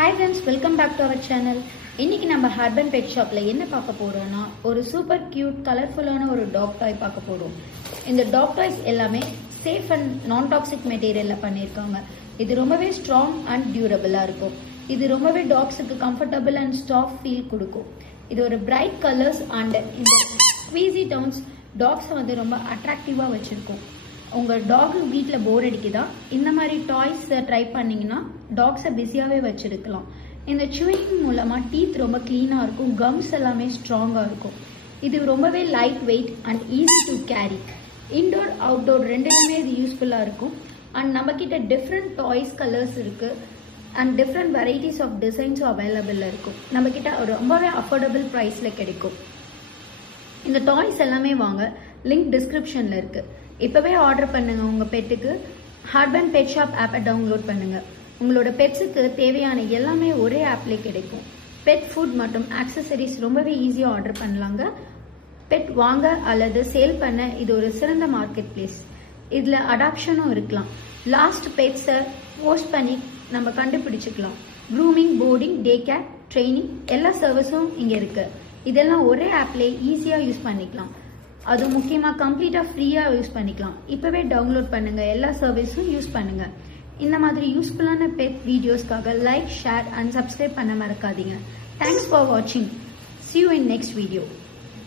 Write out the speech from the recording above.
Hi friends, welcome back to our channel. இன்னைக்கு நம்ம urban bed ஷாப்ல என்ன பார்க்க போறோம்னா ஒரு சூப்பர் கியூட் கலர்ஃபுல்லான ஒரு டாக் டாய் பார்க்க போறோம். இந்த டாக் டாய்ஸ் எல்லாமே சேஃப் அண்ட் நான் டாக்ஸிக் மெட்டீரியல்ல பண்ணிருக்காங்க. இது ரொம்பவே ஸ்ட்ராங் அண்ட் டியூரபிளா இருக்கும். இது ரொம்பவே டாக்ஸுக்கு கம்ஃபர்டபிள் அண்ட் சாஃப்ட் ஃபீல் கொடுக்கும். இது ஒரு பிரைட் கலர்ஸ் அண்ட் இந்த ஸ்குவீசி டவுன்ஸ் டாக்ஸை வந்து ரொம்ப அட்ராக்டிவா வச்சிருக்கும். உங்கள் டாக் வீட்டில் போர் அடிக்குதா, இந்த மாதிரி டாய்ஸ் ட்ரை பண்ணிங்கன்னா டாக்ஸை பிஸியாகவே வச்சுருக்கலாம். இந்த சுவிங் மூலமாக டீத் ரொம்ப க்ளீனாக இருக்கும், கம்ஸ் எல்லாமே ஸ்ட்ராங்காக இருக்கும். இது ரொம்பவே light weight and easy to carry. Indoor outdoor ரெண்டுலேயுமே இது யூஸ்ஃபுல்லாக இருக்கும். அண்ட் நம்மக்கிட்ட டிஃப்ரெண்ட் டாய்ஸ் கலர்ஸ் இருக்குது அண்ட் டிஃப்ரெண்ட் வெரைட்டிஸ் ஆஃப் டிசைன்ஸும் அவைலபிளில் இருக்கும். நம்மக்கிட்ட ரொம்பவே அஃபோர்டபுள் ப்ரைஸில் கிடைக்கும். இந்த டாய்ஸ் எல்லாமே வாங்க, லிங்க் டிஸ்கிரிப்ஷனில் இருக்குது. இப்போவே ஆர்டர் பண்ணுங்கள். உங்கள் பெட்டுக்கு ஹர்பன் பெட் ஷாப் ஆப்பை டவுன்லோட் பண்ணுங்கள். உங்களோட பெட்ஸுக்கு தேவையான எல்லாமே ஒரே ஆப்லேயே கிடைக்கும். பெட் ஃபுட் மற்றும் ஆக்சசரிஸ் ரொம்பவே ஈஸியாக ஆர்டர் பண்ணலாங்க. பெட் வாங்க அல்லது சேல் பண்ண இது ஒரு சிறந்த மார்க்கெட் பிளேஸ். இதில் அடாப்ஷனும் இருக்கலாம். லாஸ்ட் பெட்ஸை போஸ்ட் பண்ணி நம்ம கண்டுபிடிச்சிக்கலாம். Grooming, boarding, day care, training எல்லா சர்வீஸும் இங்கே இருக்குது. இதெல்லாம் ஒரே ஆப்லேயே ஈஸியாக யூஸ் பண்ணிக்கலாம். அது முக்கியமாக கம்ப்ளீட்டாக ஃப்ரீயாக யூஸ் பண்ணிக்கலாம். இப்போவே டவுன்லோட் பண்ணுங்கள், எல்லா சர்வீஸும் யூஸ் பண்ணுங்கள். இந்த மாதிரி யூஸ்ஃபுல்லான பெட் வீடியோஸ்க்காக லைக், ஷேர் அண்ட் சப்ஸ்கிரைப் பண்ண மறக்காதீங்க. தேங்க்ஸ் ஃபார் வாட்சிங். See you in next video.